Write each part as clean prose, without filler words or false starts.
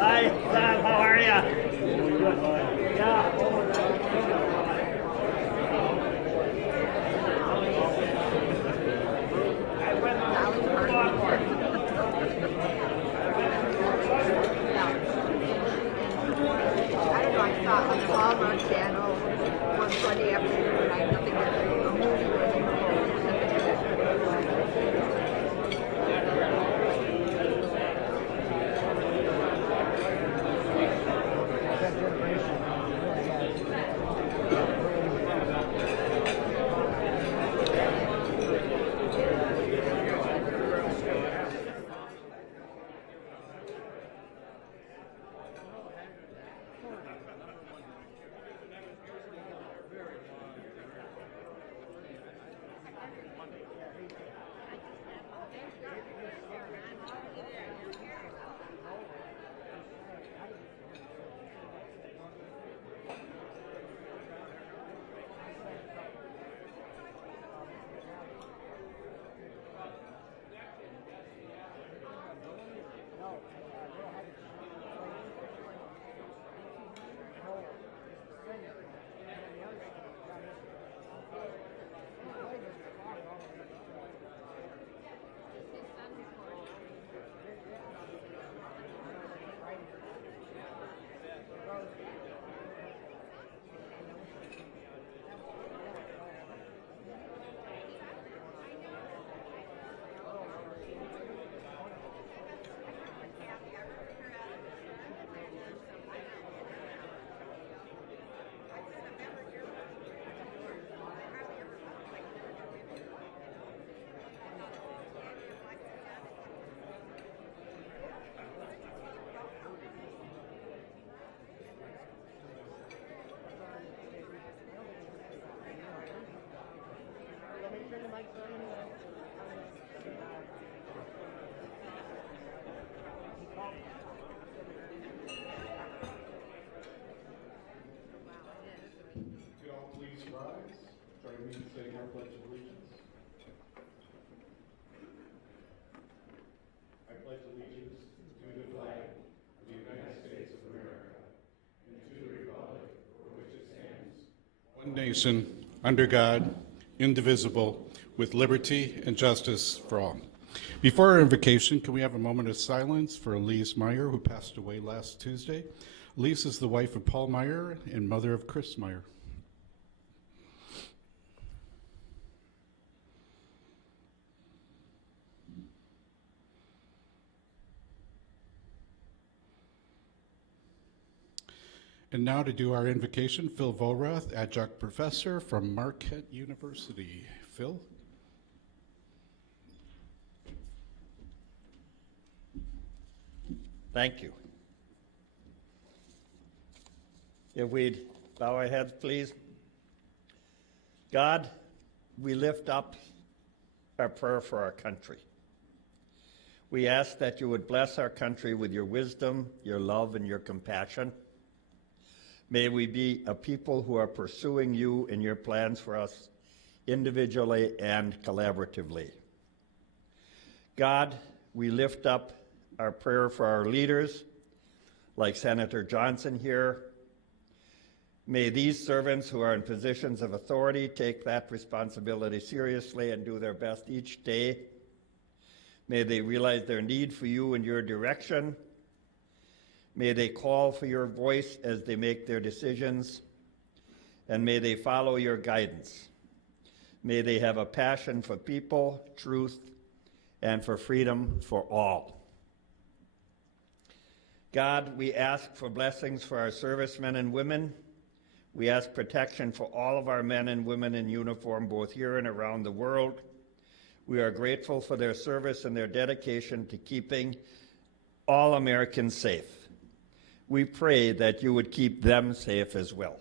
Hi, Sam, how are you? Yeah. I don't know, I saw on the Hallmark Channel one Sunday afternoon, I had nothing to do, a movie One nation, under God, indivisible, with liberty and justice for all. Before our invocation, can we have a moment of silence for Elise Meyer, who passed away last Tuesday? Elise is the wife of Paul Meyer and mother of Chris Meyer. And now to do our invocation, Phil Volrath, adjunct professor from Marquette University. Phil? Thank you. If we'd Bow our heads, please. God, we lift up our prayer for our country. We ask that you would bless our country with your wisdom, your love, and your compassion. May we be a people who are pursuing you and your plans for us individually and collaboratively. God, we lift up our prayer for our leaders, like Senator Johnson here. May these servants who are in positions of authority take that responsibility seriously and do their best each day. May they realize their need for you and your direction. May they call for your voice as they make their decisions, and may they follow your guidance. May they have a passion for people, truth, and for freedom for all. God, we ask for blessings for our servicemen and women. We ask protection for all of our men and women in uniform, both here and around the world. We are grateful for their service and their dedication to keeping all Americans safe. We pray that you would keep them safe as well.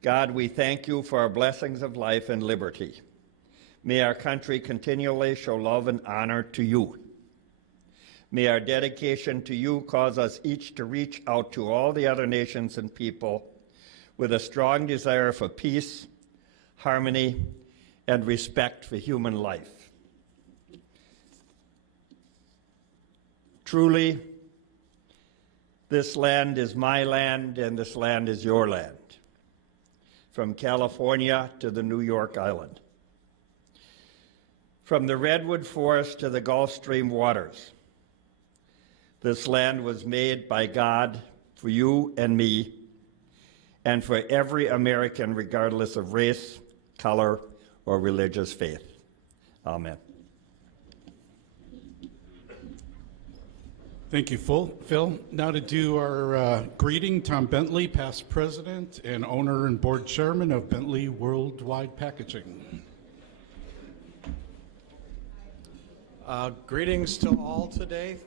God, we thank you for our blessings of life and liberty. May our country continually show love and honor to you. May our dedication to you cause us each to reach out to all the other nations and people with a strong desire for peace, harmony, and respect for human life. Truly, this land is my land and this land is your land, from California to the New York Island, from the redwood forest to the Gulf Stream waters. This land was made by God for you and me, and for every American, regardless of race, color, or religious faith. Amen. Thank you, Phil. Now to do our greeting, Tom Bentley, past president and owner and board chairman of Bentley Worldwide Packaging. Greetings to all today.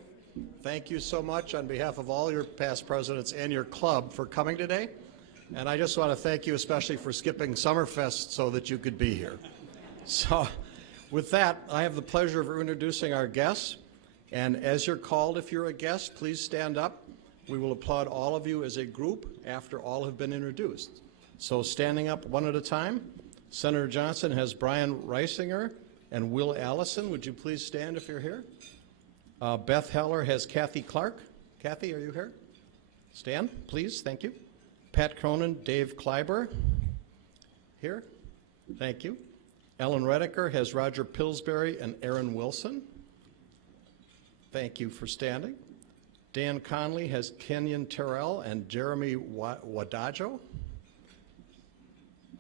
Thank you so much on behalf of all your past presidents and your club for coming today. And I just want to thank you especially for skipping Summerfest so that you could be here. So with that, I have the pleasure of introducing our guests. And as you're called, if you're a guest, please stand up. We will applaud all of you as a group after all have been introduced. So standing up one at a time, Senator Johnson has Brian Reisinger and Will Allison. Would you please stand if you're here? Beth Heller has Kathy Clark. Kathy, are you here? Stand, please. Thank you. Pat Cronin, Dave Kleiber. Here. Thank you. Ellen Redeker has Roger Pillsbury and Aaron Wilson. Thank you for standing. Dan Conley has Kenyon Terrell and Jeremy Wadajo.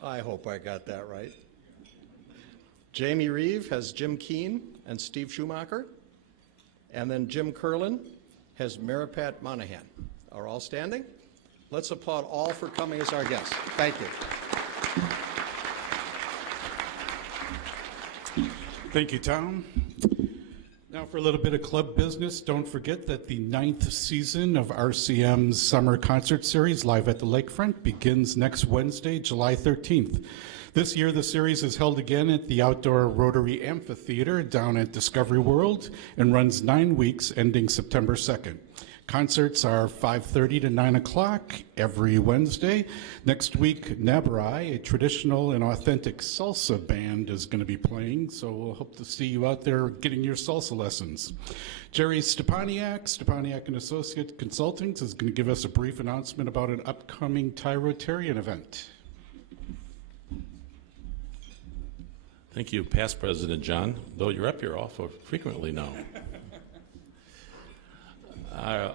I hope I got that right. Jamie Reeve has Jim Keene and Steve Schumacher. And then Jim Curlin has Maripat Monahan. Are all standing? Let's applaud all for coming as our guests. Thank you. Thank you, Tom. Now for a little bit of club business, don't forget that the 9th season of RCM's Summer Concert Series, Live at the Lakefront, begins next Wednesday, July 13th. This year, the series is held again at the outdoor Rotary Amphitheater down at Discovery World and runs 9 weeks, ending September 2nd. Concerts are 5:30 to 9 o'clock every Wednesday. Next week, Nabarai, a traditional and authentic salsa band, is going to be playing, so we'll hope to see you out there getting your salsa lessons. Jerry Stepaniak and Associate Consultants, is going to give us a brief announcement about an upcoming Rotarian event. Thank you, past President John, though you're up here awful frequently now.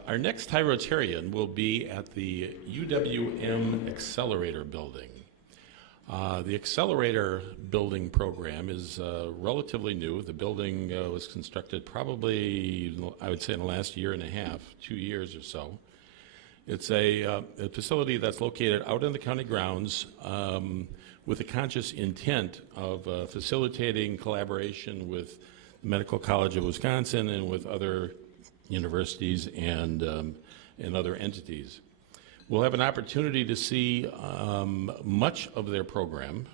Our next Rotarian will be at the UWM Accelerator Building. The Accelerator Building program is relatively new. The building was constructed probably, I would say, in the last year and a half, 2 years or so. It's a facility that's located out in the county grounds with a conscious intent of facilitating collaboration with the Medical College of Wisconsin and with other universities and other entities. We'll have an opportunity to see much of their program.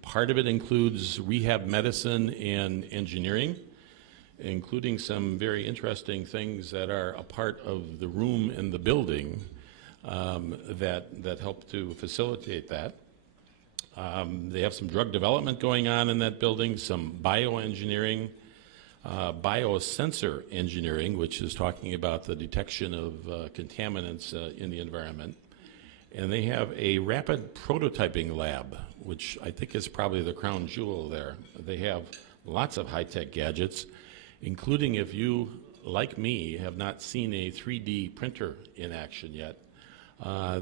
Part of it includes rehab medicine and engineering, including some very interesting things that are a part of the room in the building that help to facilitate that. They have some drug development going on in that building, some bioengineering, biosensor engineering, which is talking about the detection of contaminants in the environment. And they have a rapid prototyping lab, which I think is probably the crown jewel there. They have lots of high-tech gadgets, including, if you, like me, have not seen a 3D printer in action yet,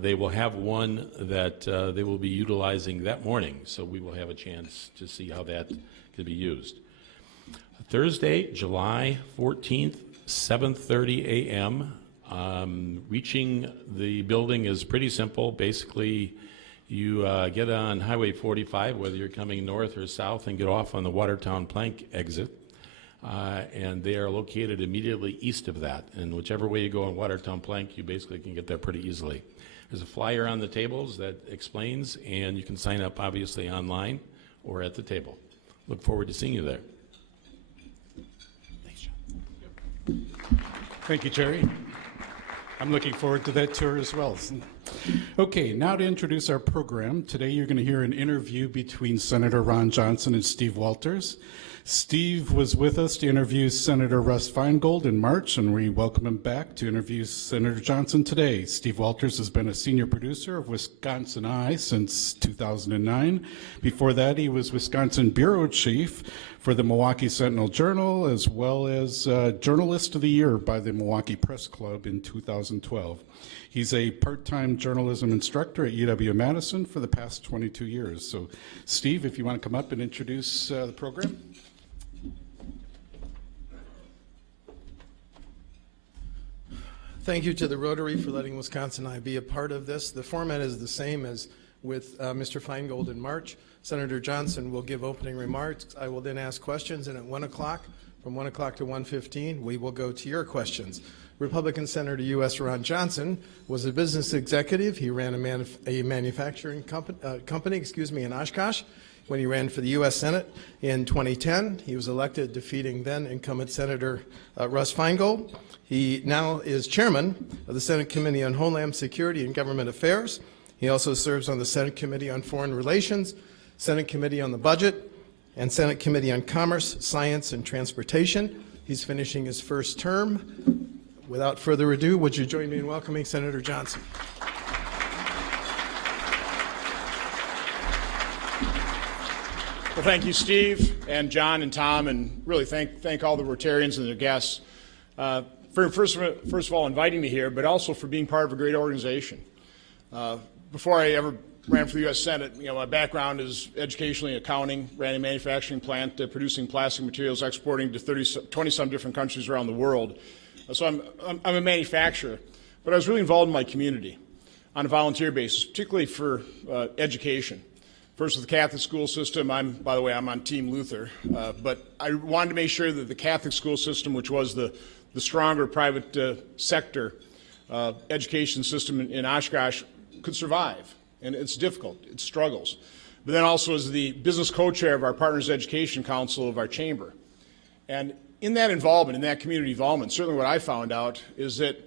they will have one that they will be utilizing that morning, so we will have a chance to see how that can be used. Thursday, July 14th, 7:30 a.m. Reaching the building is pretty simple. Basically, you get on Highway 45, whether you're coming north or south, and get off on the Watertown Plank exit. And they are located immediately east of that. And whichever way you go on Watertown Plank, you basically can get there pretty easily. There's a flyer on the tables that explains, and you can sign up obviously online or at the table. Look forward to seeing you there. Thanks, John. Thank you, Jerry. I'm looking forward to that tour as well. Okay, now to introduce our program. Today you're going to hear an interview between Senator Ron Johnson and Steve Walters. Steve was with us to interview Senator Russ Feingold in March, and we welcome him back to interview Senator Johnson today. Steve Walters has been a senior producer of WisconsinEye since 2009. Before that, he was Wisconsin Bureau Chief for the Milwaukee Sentinel-Journal, as well as Journalist of the Year by the Milwaukee Press Club in 2012. He's a part-time journalism instructor at UW-Madison for the past 22 years. So, Steve, if you want to come up and introduce the program. Thank you to the Rotary for letting WisconsinEye be a part of this. The format is the same as with Mr. Feingold in March. Senator Johnson will give opening remarks. I will then ask questions, and at 1 o'clock, from 1 o'clock to 1:15, we will go to your questions. Republican Senator U.S. Ron Johnson was a business executive. He ran a manufacturing company in Oshkosh. When he ran for the U.S. Senate in 2010, he was elected, defeating then incumbent Senator Russ Feingold. He now is chairman of the Senate Committee on Homeland Security and Government Affairs. He also serves on the Senate Committee on Foreign Relations, Senate Committee on the Budget, and Senate Committee on Commerce, Science, and Transportation. He's finishing his first term. Without further ado, would you join me in welcoming Senator Johnson? Well, thank you, Steve and John and Tom, and really thank all the Rotarians and their guests for first of all inviting me here, but also for being part of a great organization. Before I ever ran for the U.S. Senate, my background is educationally accounting, ran a manufacturing plant producing plastic materials, exporting to 20-some different countries around the world. So I'm a manufacturer, but I was really involved in my community on a volunteer basis, particularly for education. First with the Catholic school system. By the way, I'm on Team Luther, but I wanted to make sure that the Catholic school system, which was the stronger private sector education system in Oshkosh, could survive. And it's difficult, it struggles. But then also as the business co-chair of our Partners Education Council of our chamber. And in that involvement, in that community involvement, certainly what I found out is that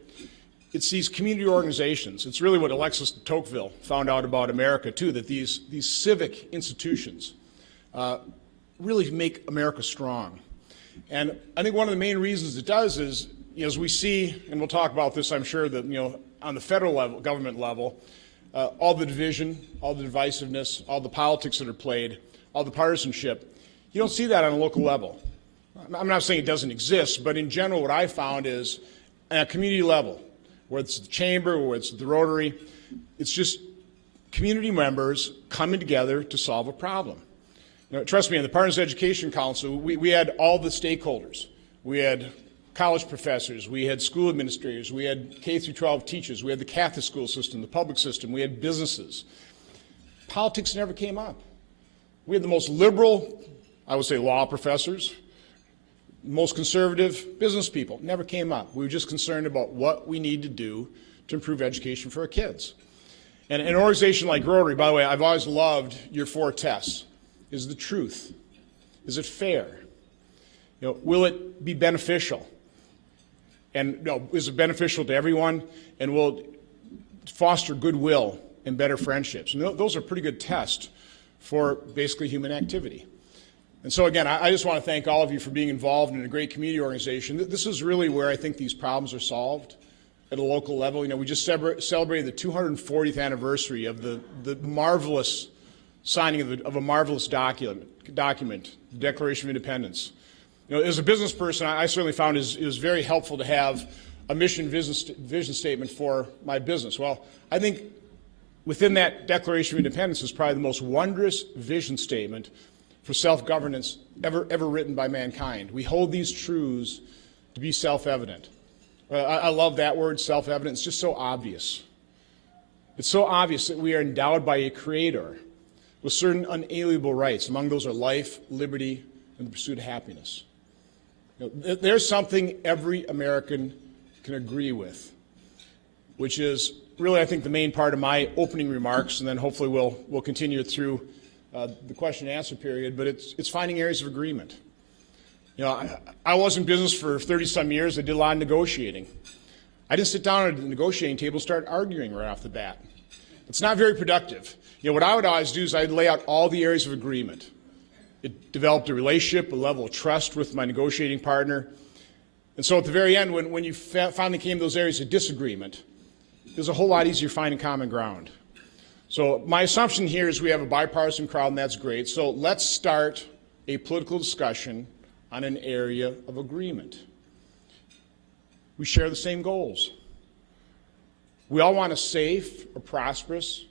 it's these community organizations. It's really what Alexis de Tocqueville found out about America, too, that these civic institutions really make America strong. And I think one of the main reasons it does is, as we see, and we'll talk about this, I'm sure, that on the federal level, government level, all the division, all the divisiveness, all the politics that are played, all the partisanship, you don't see that on a local level. I'm not saying it doesn't exist, but in general, what I found is at a community level, whether it's the chamber or it's the Rotary, it's just community members coming together to solve a problem. Trust me, in the Partners Education Council, we had all the stakeholders. We had college professors, we had school administrators, we had K through 12 teachers, we had the Catholic school system, the public system, we had businesses. Politics never came up. We had the most liberal, I would say, law professors, most conservative business people. Never came up. We were just concerned about what we need to do to improve education for our kids. And an organization like Rotary, by the way, I've always loved your 4 tests. Is the truth? Is it fair? Will it be beneficial? And is it beneficial to everyone? And will it foster goodwill and better friendships? And those are pretty good tests for basically human activity. And so again, I just want to thank all of you for being involved in a great community organization. This is really where I think these problems are solved at a local level. We just celebrated the 240th anniversary of the marvelous signing of a marvelous document, the Declaration of Independence. As a business person, I certainly found it was very helpful to have a mission vision statement for my business. Well, I think within that Declaration of Independence is probably the most wondrous vision statement for self-governance ever written by mankind. We hold these truths to be self-evident. I love that word, self-evident. It's just so obvious. It's so obvious that we are endowed by a creator with certain unalienable rights. Among those are life, liberty, and the pursuit of happiness. There's something every American can agree with, which is really, I think, the main part of my opening remarks, and then hopefully we'll continue it through the question and answer period, but it's finding areas of agreement. I was in business for 30-some years. I did a lot of negotiating. I didn't sit down at the negotiating table and start arguing right off the bat. It's not very productive. What I would always do is I'd lay out all the areas of agreement. It developed a relationship, a level of trust with my negotiating partner. And so at the very end, when you finally came to those areas of disagreement, it was a whole lot easier finding common ground. So my assumption here is we have a bipartisan crowd, and that's great. So let's start a political discussion on an area of agreement. We share the same goals. We all want a safe, a prosperous,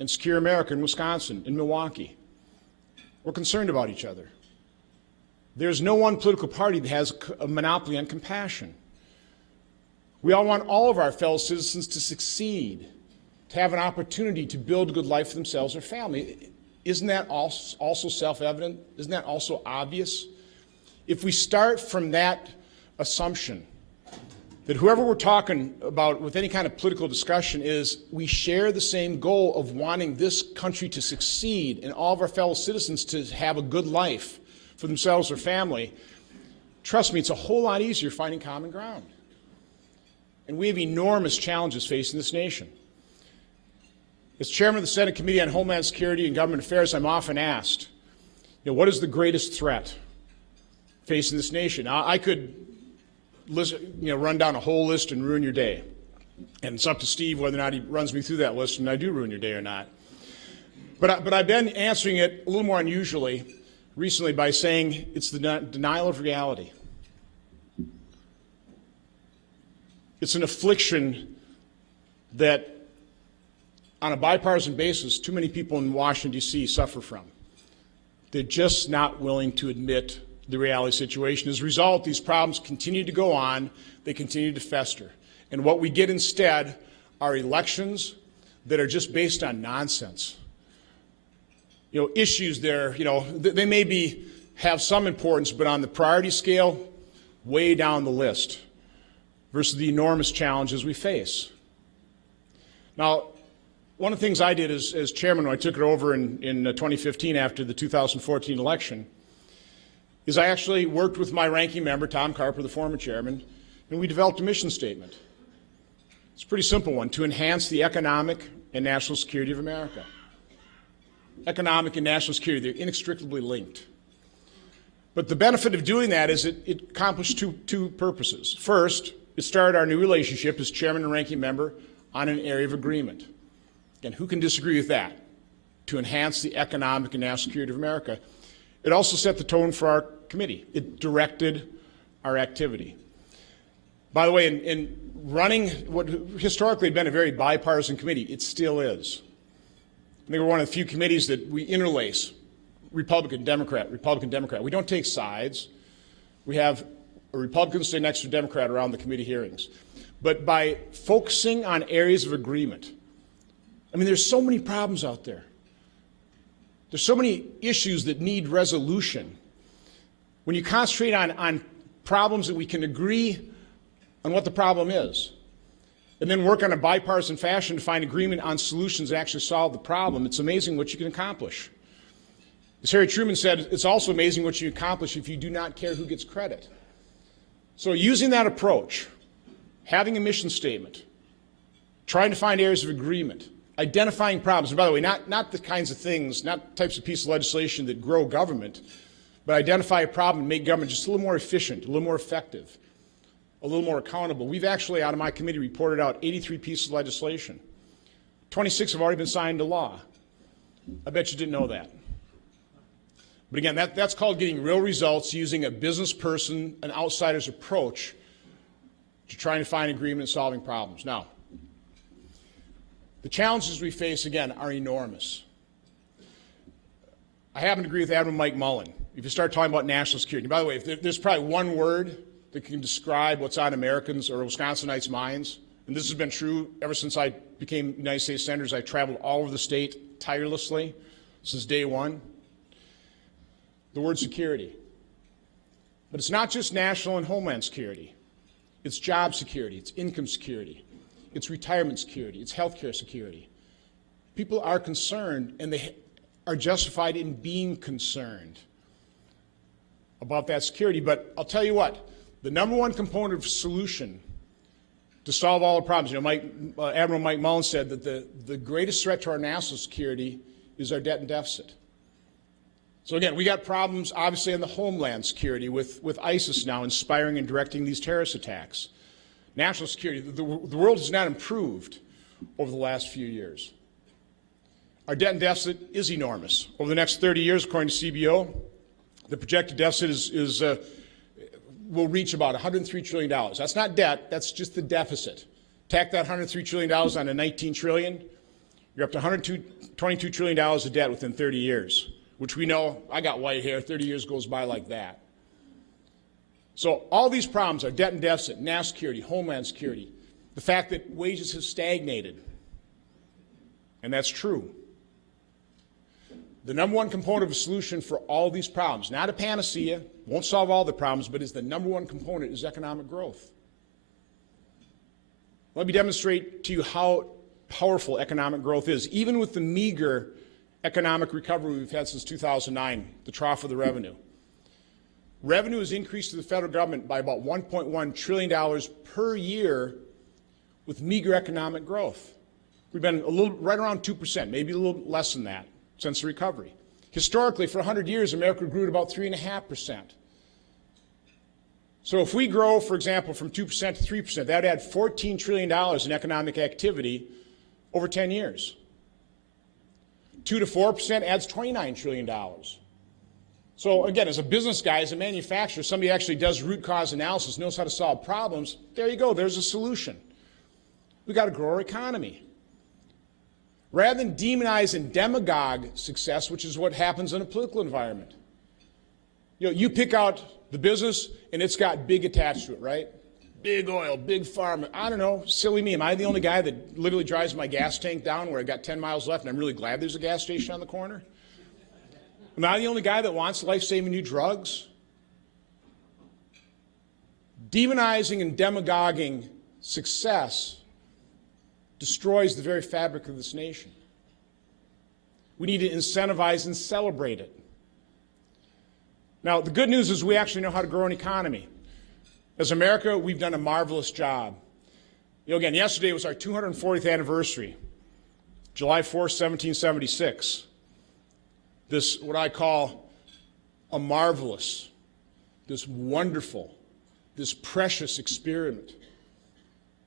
and secure America in Wisconsin, in Milwaukee. We're concerned about each other. There's no one political party that has a monopoly on compassion. We all want all of our fellow citizens to succeed, to have an opportunity to build a good life for themselves or family. Isn't that also self-evident? Isn't that also obvious? If we start from that assumption that whoever we're talking about with any kind of political discussion is we share the same goal of wanting this country to succeed and all of our fellow citizens to have a good life for themselves or family, trust me, it's a whole lot easier finding common ground. And we have enormous challenges facing this nation. As chairman of the Senate Committee on Homeland Security and Government Affairs, I'm often asked, what is the greatest threat facing this nation? Now, I could run down a whole list and ruin your day. And it's up to Steve whether or not he runs me through that list and I do ruin your day or not. But I've been answering it a little more unusually recently by saying it's the denial of reality. It's an affliction that, on a bipartisan basis, too many people in Washington, D.C. suffer from. They're just not willing to admit the reality situation. As a result, these problems continue to go on. They continue to fester. And what we get instead are elections that are just based on nonsense. Issues there, they may have some importance, but on the priority scale, way down the list versus the enormous challenges we face. Now, one of the things I did as chairman when I took it over in 2015 after the 2014 election is I actually worked with my ranking member, Tom Carper, the former chairman, and we developed a mission statement. It's a pretty simple one: to enhance the economic and national security of America. Economic and national security, they're inextricably linked. But the benefit of doing that is it accomplished two purposes. First, it started our new relationship as chairman and ranking member on an area of agreement. And who can disagree with that? To enhance the economic and national security of America. It also set the tone for our committee. It directed our activity. By the way, in running what historically had been a very bipartisan committee, it still is. I think we're one of the few committees that we interlace Republican, Democrat, Republican, Democrat. We don't take sides. We have a Republican sit next to a Democrat around the committee hearings. But by focusing on areas of agreement, there's so many problems out there. There's so many issues that need resolution. When you concentrate on problems that we can agree on what the problem is, and then work on a bipartisan fashion to find agreement on solutions that actually solve the problem, it's amazing what you can accomplish. As Harry Truman said, it's also amazing what you accomplish if you do not care who gets credit. So using that approach, having a mission statement, trying to find areas of agreement, identifying problems, and by the way, not the kinds of things, not types of pieces of legislation that grow government, but identify a problem and make government just a little more efficient, a little more effective, a little more accountable. We've actually, out of my committee, reported out 83 pieces of legislation. 26 have already been signed into law. I bet you didn't know that. But again, that's called getting real results using a business person, an outsider's approach to trying to find agreement and solving problems. Now, the challenges we face, again, are enormous. I happen to agree with Admiral Mike Mullen. If you start talking about national security, by the way, if there's probably one word that can describe what's on Americans or Wisconsinites' minds, and this has been true ever since I became United States Senator, I've traveled all over the state tirelessly since day one, the word security. But it's not just national and homeland security. It's job security, it's income security, it's retirement security, it's healthcare security. People are concerned, and they are justified in being concerned about that security. But I'll tell you what, the number one component of solution to solve all the problems, Admiral Mike Mullen said that the greatest threat to our national security is our debt and deficit. So again, we got problems obviously on the homeland security with ISIS now inspiring and directing these terrorist attacks. National security, the world has not improved over the last few years. Our debt and deficit is enormous. Over the next 30 years, according to CBO, the projected deficit will reach about $103 trillion. That's not debt, that's just the deficit. Tack that $103 trillion on to $19 trillion, you're up to $22 trillion of debt within 30 years, which we know, I got white hair, 30 years goes by like that. So all these problems are debt and deficit, national security, homeland security, the fact that wages have stagnated, and that's true. The number one component of a solution for all these problems, not a panacea, won't solve all the problems, but is the number one component is economic growth. Let me demonstrate to you how powerful economic growth is, even with the meager economic recovery we've had since 2009, the trough of the revenue. Revenue has increased to the federal government by about $1.1 trillion per year with meager economic growth. We've been right around 2%, maybe a little less than that since the recovery. Historically, for 100 years, America grew at about 3.5%. So if we grow, for example, from 2% to 3%, that would add $14 trillion in economic activity over 10 years. 2 to 4% adds $29 trillion. So again, as a business guy, as a manufacturer, somebody actually does root cause analysis, knows how to solve problems, there you go, there's a solution. We've got to grow our economy. Rather than demonize and demagogue success, which is what happens in a political environment. You pick out the business and it's got big attached to it, right? Big oil, big farm. I don't know, silly me. Am I the only guy that literally drives my gas tank down where I got 10 miles left and I'm really glad there's a gas station on the corner? Am I the only guy that wants life-saving new drugs? Demonizing and demagoguing success destroys the very fabric of this nation. We need to incentivize and celebrate it. Now, the good news is we actually know how to grow an economy. As America, we've done a marvelous job. Again, yesterday was our 240th anniversary, July 4th, 1776. This, what I call a marvelous, this wonderful, this precious experiment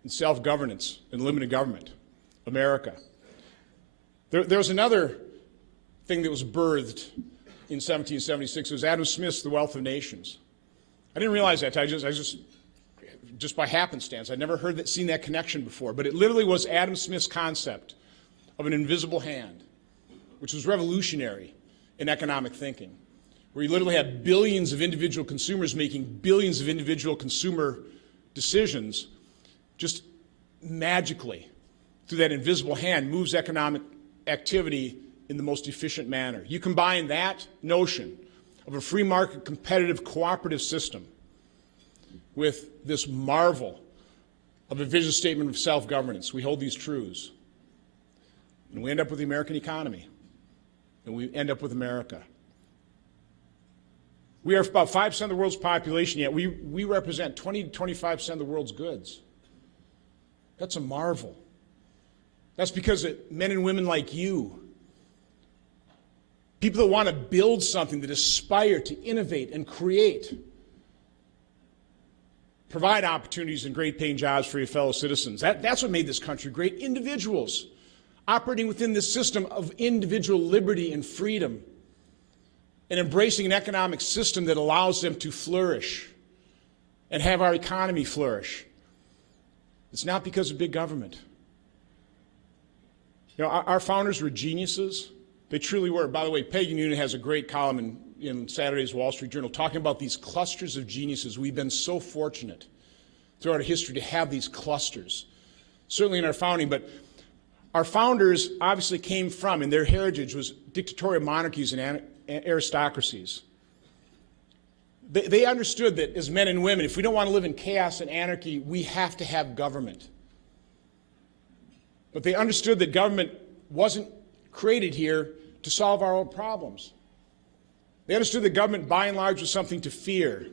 in self-governance and limited government, America. There was another thing that was birthed in 1776. It was Adam Smith's The Wealth of Nations. I didn't realize that. I just by happenstance. I'd never seen that connection before. But it literally was Adam Smith's concept of an invisible hand, which was revolutionary in economic thinking, where you literally had billions of individual consumers making billions of individual consumer decisions, just magically, through that invisible hand, moves economic activity in the most efficient manner. You combine that notion of a free market, competitive, cooperative system with this marvel of a vision statement of self-governance. We hold these truths. And we end up with the American economy. And we end up with America. We are about 5% of the world's population, yet we represent 20 to 25% of the world's goods. That's a marvel. That's because of men and women like you, people that want to build something, that aspire to innovate and create, provide opportunities and great paying jobs for your fellow citizens. That's what made this country great. Individuals operating within this system of individual liberty and freedom, and embracing an economic system that allows them to flourish and have our economy flourish. It's not because of big government. You know, our founders were geniuses. They truly were. By the way, Peggy Noonan has a great column in Saturday's Wall Street Journal talking about these clusters of geniuses. We've been so fortunate throughout our history to have these clusters, certainly in our founding, but our founders obviously came from, and their heritage was dictatorial monarchies and aristocracies. They understood that as men and women, if we don't want to live in chaos and anarchy, we have to have government. But they understood that government wasn't created here to solve our own problems. They understood that government, by and large, was something to fear,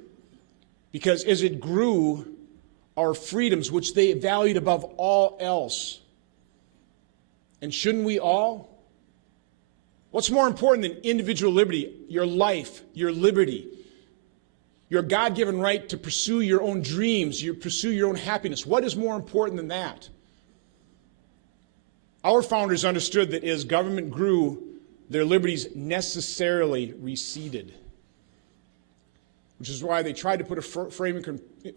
because as it grew, our freedoms, which they valued above all else, and shouldn't we all? What's more important than individual liberty? Your life, your liberty, your God-given right to pursue your own dreams, pursue your own happiness. What is more important than that? Our founders understood that as government grew, their liberties necessarily receded, which is why they tried to put a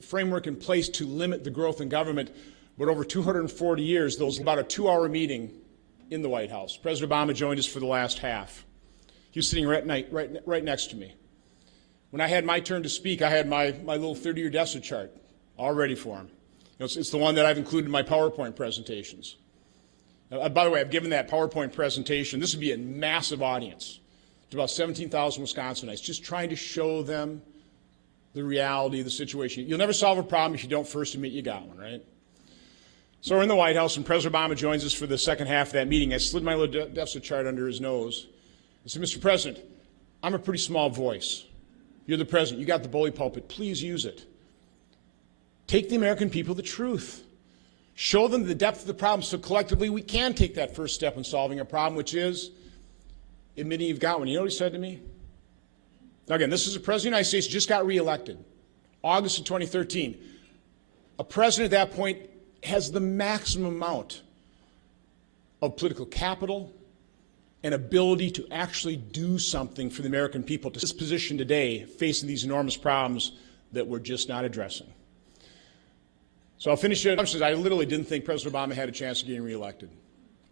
framework in place to limit the growth in government. But over 240 years, there was about a 2-hour meeting in the White House. President Obama joined us for the last half. He was sitting right next to me. When I had my turn to speak, I had my little 30-year deficit chart all ready for him. You know, it's the one that I've included in my PowerPoint presentations. By the way, I've given that PowerPoint presentation. This would be a massive audience to about 17,000 Wisconsinites, just trying to show them the reality of the situation. You'll never solve a problem if you don't first admit you got one, right? So we're in the White House, and President Obama joins us for the second half of that meeting. I slid my little deficit chart under his nose. I said, Mr. President, I'm a pretty small voice. You're the president. You got the bully pulpit. Please use it. Take the American people the truth. Show them the depth of the problem so collectively we can take that first step in solving a problem, which is admitting you've got one. You know what he said to me? Now, again, this is a president of the United States, just got reelected, August of 2013. A president at that point has the maximum amount of political capital and ability to actually do something for the American people to this position today, facing these enormous problems that we're just not addressing. So I'll finish it. I literally didn't think President Obama had a chance of getting reelected.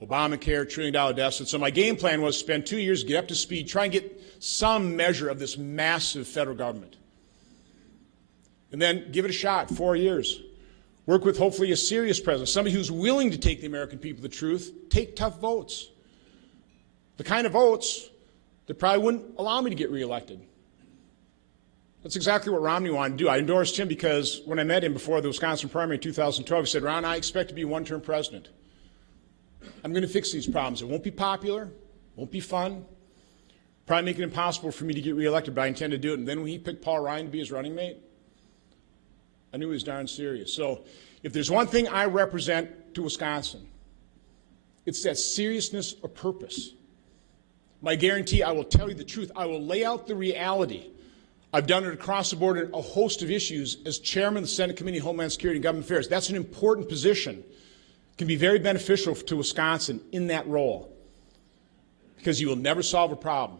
Obamacare, $1 trillion deficit. So my game plan was to spend 2 years, get up to speed, try and get some measure of this massive federal government. And then give it a shot, 4 years. Work with hopefully a serious president, somebody who's willing to take the American people the truth, take tough votes. The kind of votes that probably wouldn't allow me to get reelected. That's exactly what Romney wanted to do. I endorsed him because when I met him before the Wisconsin primary in 2012, he said, Ron, I expect to be a one-term president. I'm going to fix these problems. It won't be popular, won't be fun, probably make it impossible for me to get reelected, but I intend to do it. And then when he picked Paul Ryan to be his running mate, I knew he was darn serious. So if there's one thing I represent to Wisconsin, it's that seriousness of purpose. My guarantee, I will tell you the truth. I will lay out the reality. I've done it across the board in a host of issues as chairman of the Senate Committee on Homeland Security and Government Affairs. That's an important position. It can be very beneficial to Wisconsin in that role, because you will never solve a problem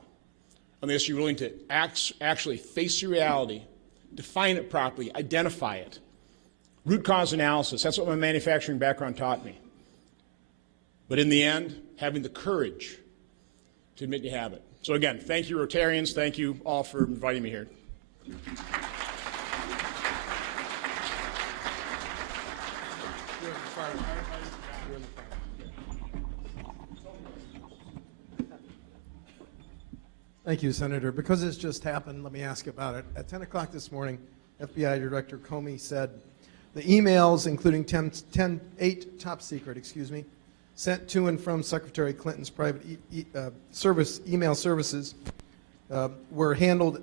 unless you're willing to actually face your reality, define it properly, identify it. Root cause analysis, that's what my manufacturing background taught me. But in the end, having the courage to admit you have it. So again, thank you, Rotarians. Thank you all for inviting me here. Thank you, Senator. Because this just happened, let me ask about it. At 10 o'clock this morning, FBI Director Comey said The emails, including 8 top secret, sent to and from Secretary Clinton's private email services were handled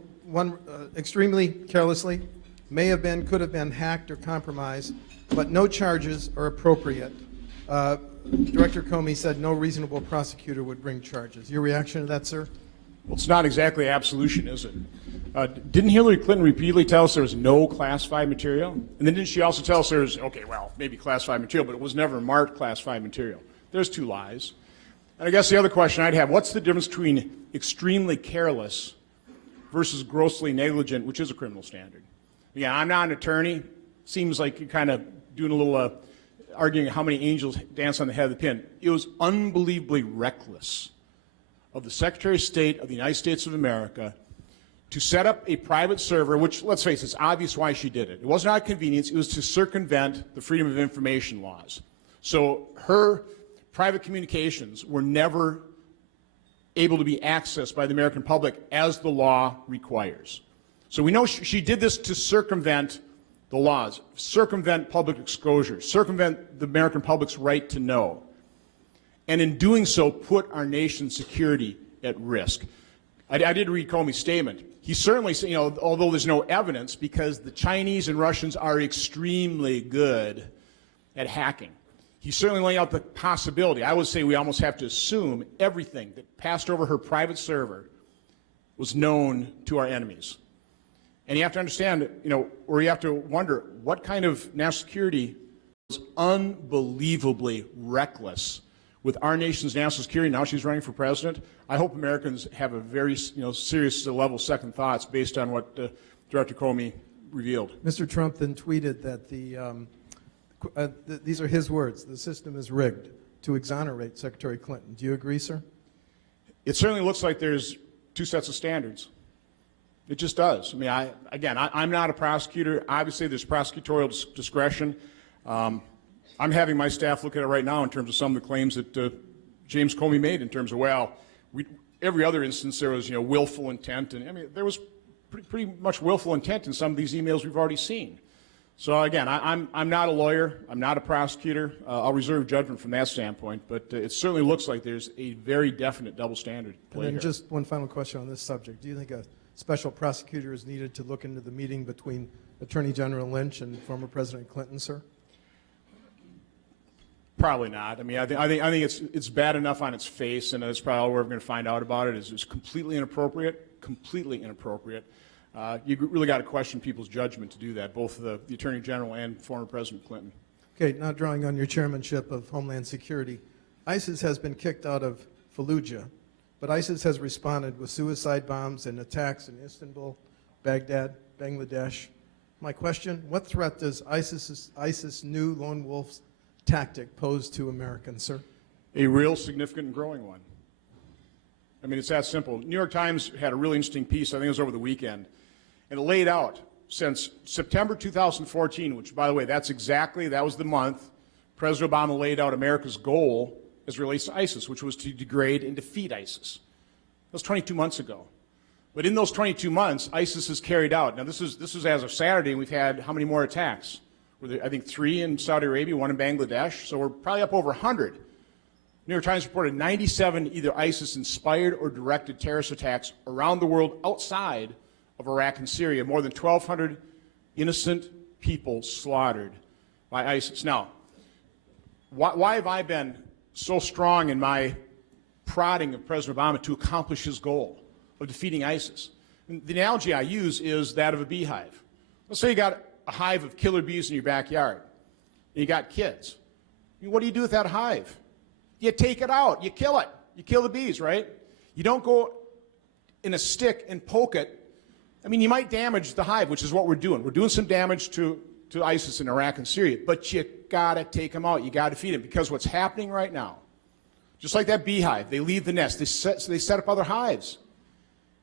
extremely carelessly, may have been, could have been hacked or compromised, but no charges are appropriate. Director Comey said no reasonable prosecutor would bring charges. Your reaction to that, sir? Well, it's not exactly absolution, is it? Didn't Hillary Clinton repeatedly tell us there was no classified material? And then didn't she also tell us there was, okay, well, maybe classified material, but it was never marked classified material? There's 2 lies. And I guess the other question I'd have, what's the difference between extremely careless versus grossly negligent, which is a criminal standard? Yeah, I'm not an attorney. Seems like you're kind of doing a little arguing how many angels dance on the head of the pin. It was unbelievably reckless of the Secretary of State of the United States of America to set up a private server, which, let's face it, it's obvious why she did it. It wasn't out of convenience. It was to circumvent the Freedom of Information laws. So her private communications were never able to be accessed by the American public as the law requires. So we know she did this to circumvent the laws, circumvent public exposure, circumvent the American public's right to know, and in doing so put our nation's security at risk. I did read Comey's statement. He certainly, although there's no evidence, because the Chinese and Russians are extremely good at hacking, he's certainly laying out the possibility. I would say we almost have to assume everything that passed over her private server was known to our enemies. And you have to understand, or you have to wonder, what kind of national security was unbelievably reckless with our nation's national security? Now she's running for president. I hope Americans have a very serious level of second thoughts based on what Director Comey revealed. Mr. Trump then tweeted that these are his words, the system is rigged to exonerate Secretary Clinton. Do you agree, sir? It certainly looks like there's 2 sets of standards. It just does. I mean, I'm not a prosecutor. Obviously, there's prosecutorial discretion. I'm having my staff look at it right now in terms of some of the claims that James Comey made in terms of, every other instance there was, willful intent. And I mean, there was pretty much willful intent in some of these emails we've already seen. So again, I'm not a lawyer. I'm not a prosecutor. I'll reserve judgment from that standpoint. But it certainly looks like there's a very definite double standard. And then just one final question on this subject. Do you think a special prosecutor is needed to look into the meeting between Attorney General Lynch and former President Clinton, sir? Probably not. I mean, I think it's bad enough on its face, and that's probably all we're going to find out about it. It's completely inappropriate. Completely inappropriate. You really got to question people's judgment to do that, both the Attorney General and former President Clinton. Okay, now drawing on your chairmanship of Homeland Security, ISIS has been kicked out of Fallujah, but ISIS has responded with suicide bombs and attacks in Istanbul, Baghdad, Bangladesh. My question, what threat does ISIS' new lone wolf tactic pose to Americans, sir? A real significant and growing one. I mean, it's that simple. New York Times had a really interesting piece, I think it was over the weekend, and it laid out since September 2014, which, by the way, that was the month President Obama laid out America's goal as it relates to ISIS, which was to degrade and defeat ISIS. That was 22 months ago. But in those 22 months, ISIS has carried out, now this is as of Saturday, and we've had how many more attacks? I think 3 in Saudi Arabia, 1 in Bangladesh, so we're probably up over 100. New York Times reported 97 either ISIS-inspired or directed terrorist attacks around the world outside of Iraq and Syria. More than 1,200 innocent people slaughtered by ISIS. Now, why have I been so strong in my prodding of President Obama to accomplish his goal of defeating ISIS? And the analogy I use is that of a beehive. Let's say you got a hive of killer bees in your backyard, and you got kids. What do you do with that hive? You take it out. You kill it. You kill the bees, right? You don't go in a stick and poke it. I mean, you might damage the hive, which is what we're doing. We're doing some damage to ISIS in Iraq and Syria, but you got to take them out. You got to defeat them, because what's happening right now, just like that beehive, they leave the nest. They set up other hives.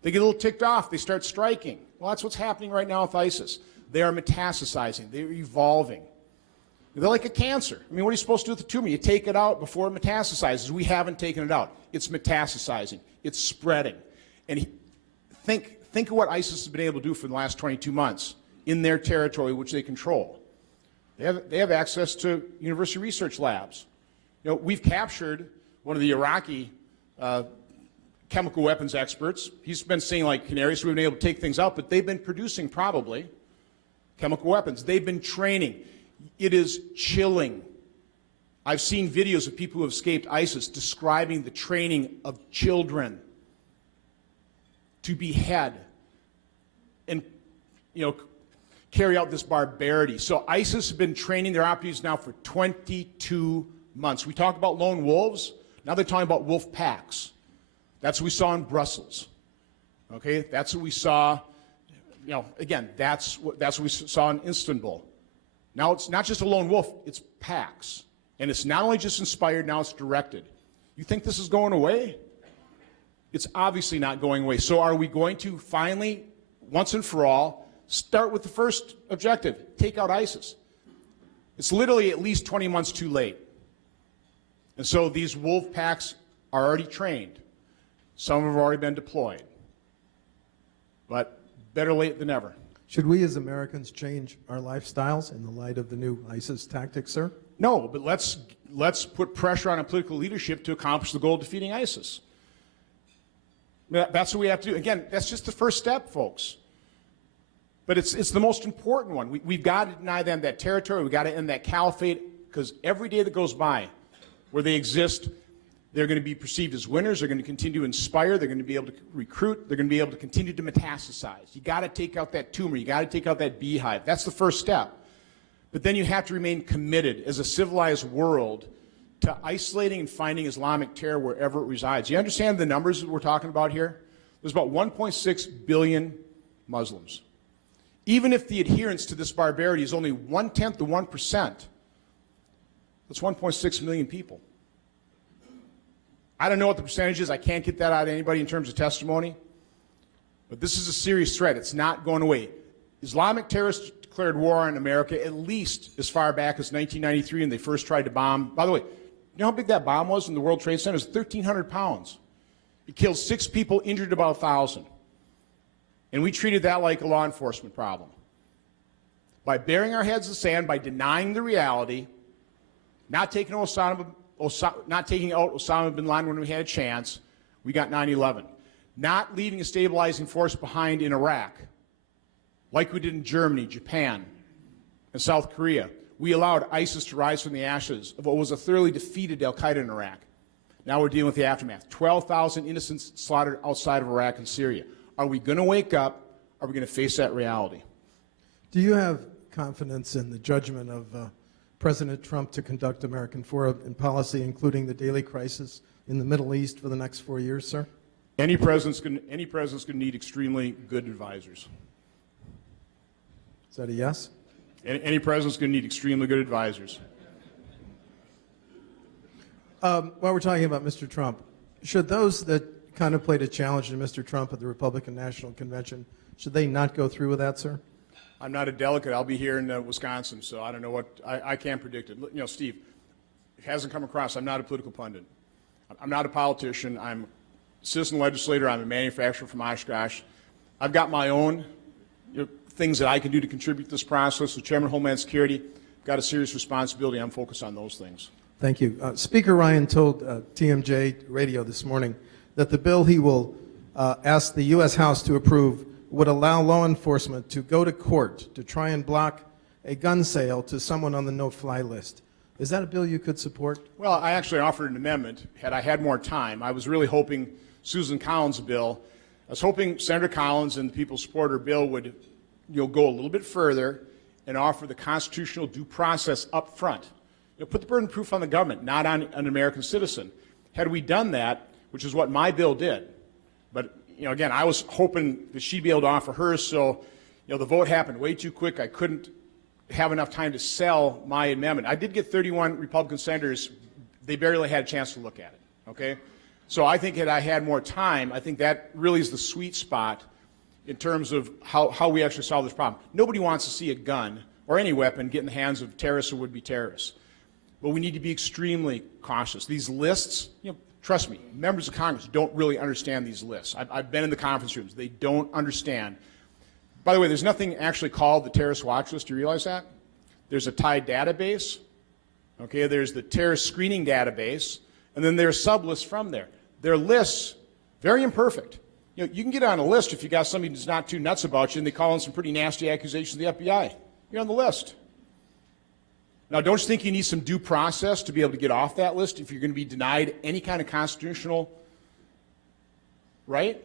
They get a little ticked off. They start striking. Well, that's what's happening right now with ISIS. They are metastasizing. They're evolving. They're like a cancer. I mean, what are you supposed to do with the tumor? You take it out before it metastasizes. We haven't taken it out. It's metastasizing. It's spreading. And think of what ISIS has been able to do for the last 22 months in their territory, which they control. They have access to university research labs. You know, we've captured one of the Iraqi chemical weapons experts. He's been seeing like canaries, so we've been able to take things out, but they've been producing probably chemical weapons. They've been training. It is chilling. I've seen videos of people who have escaped ISIS describing the training of children to behead and, you know, carry out this barbarity. So ISIS has been training their operatives now for 22 months. We talk about lone wolves. Now they're talking about wolf packs. That's what we saw in Brussels. Okay, that's what we saw. You know, again, that's what we saw in Istanbul. Now it's not just a lone wolf; it's packs, and it's not only just inspired. Now it's directed. You think this is going away? It's obviously not going away. So are we going to finally, once and for all, start with the first objective: take out ISIS? It's literally at least 20 months too late. And so these wolf packs are already trained. Some have already been deployed. But better late than never. Should we as Americans change our lifestyles in the light of the new ISIS tactics, sir? No, but let's put pressure on a political leadership to accomplish the goal of defeating ISIS. That's what we have to do. Again, that's just the first step, folks. But it's the most important one. We've got to deny them that territory. We've got to end that caliphate, because every day that goes by where they exist, they're going to be perceived as winners. They're going to continue to inspire. They're going to be able to recruit. They're going to be able to continue to metastasize. You got to take out that tumor. You got to take out that beehive. That's the first step. But then you have to remain committed as a civilized world to isolating and finding Islamic terror wherever it resides. You understand the numbers that we're talking about here? There's about 1.6 billion Muslims. Even if the adherence to this barbarity is only 1/10 to 1%, that's 1.6 million people. I don't know what the percentage is. I can't get that out of anybody in terms of testimony. But this is a serious threat. It's not going away. Islamic terrorists declared war on America at least as far back as 1993 when they first tried to bomb. By the way, you know how big that bomb was in the World Trade Center? It was 1,300 pounds. It killed 6 people, injured about 1,000. And we treated that like a law enforcement problem. By burying our heads in the sand, by denying the reality, not taking out Osama bin Laden when we had a chance, we got 9/11. Not leaving a stabilizing force behind in Iraq, like we did in Germany, Japan, and South Korea. We allowed ISIS to rise from the ashes of what was a thoroughly defeated al-Qaeda in Iraq. Now we're dealing with the aftermath. 12,000 innocents slaughtered outside of Iraq and Syria. Are we going to wake up? Are we going to face that reality? Do you have confidence in the judgment of President Trump to conduct American foreign policy, including the daily crisis in the Middle East for the next 4 years, sir? Any president's going to need extremely good advisors. Is that a yes? Any president's going to need extremely good advisors. While we're talking about Mr. Trump, should those that contemplate a challenge to Mr. Trump at the Republican National Convention, should they not go through with that, sir? I'm not a delegate. I'll be here in Wisconsin, so I don't know what I can't predict it. You know, Steve, it hasn't come across. I'm not a political pundit. I'm not a politician. I'm a citizen legislator. I'm a manufacturer from Oshkosh. I've got my own things that I can do to contribute to this process. So, Chairman of Homeland Security, I've got a serious responsibility. I'm focused on those things. Thank you. Speaker Ryan told TMJ Radio this morning that the bill he will ask the U.S. House to approve would allow law enforcement to go to court to try and block a gun sale to someone on the no-fly list. Is that a bill you could support? Well, I actually offered an amendment. Had I had more time, I was really hoping Susan Collins' bill, I was hoping Senator Collins and the people who support her bill would go a little bit further and offer the constitutional due process up front. Put the burden of proof on the government, not on an American citizen. Had we done that, which is what my bill did, but again, I was hoping that she'd be able to offer hers, so the vote happened way too quick. I couldn't have enough time to sell my amendment. I did get 31 Republican senators. They barely had a chance to look at it, okay? So I think had I had more time, I think that really is the sweet spot in terms of how we actually solve this problem. Nobody wants to see a gun or any weapon get in the hands of terrorists or would-be terrorists. But we need to be extremely cautious. These lists, trust me, members of Congress don't really understand these lists. I've been in the conference rooms. They don't understand. By the way, there's nothing actually called the terrorist watch list. Do you realize that? there's a tied database, okay, there's the terrorist screening database, and then there's sublists from there. They're lists, very imperfect. You know, you can get on a list if you got somebody who's not too nuts about you and they call in some pretty nasty accusations to the FBI. You're on the list. Now, don't you think you need some due process to be able to get off that list if you're going to be denied any kind of constitutional right?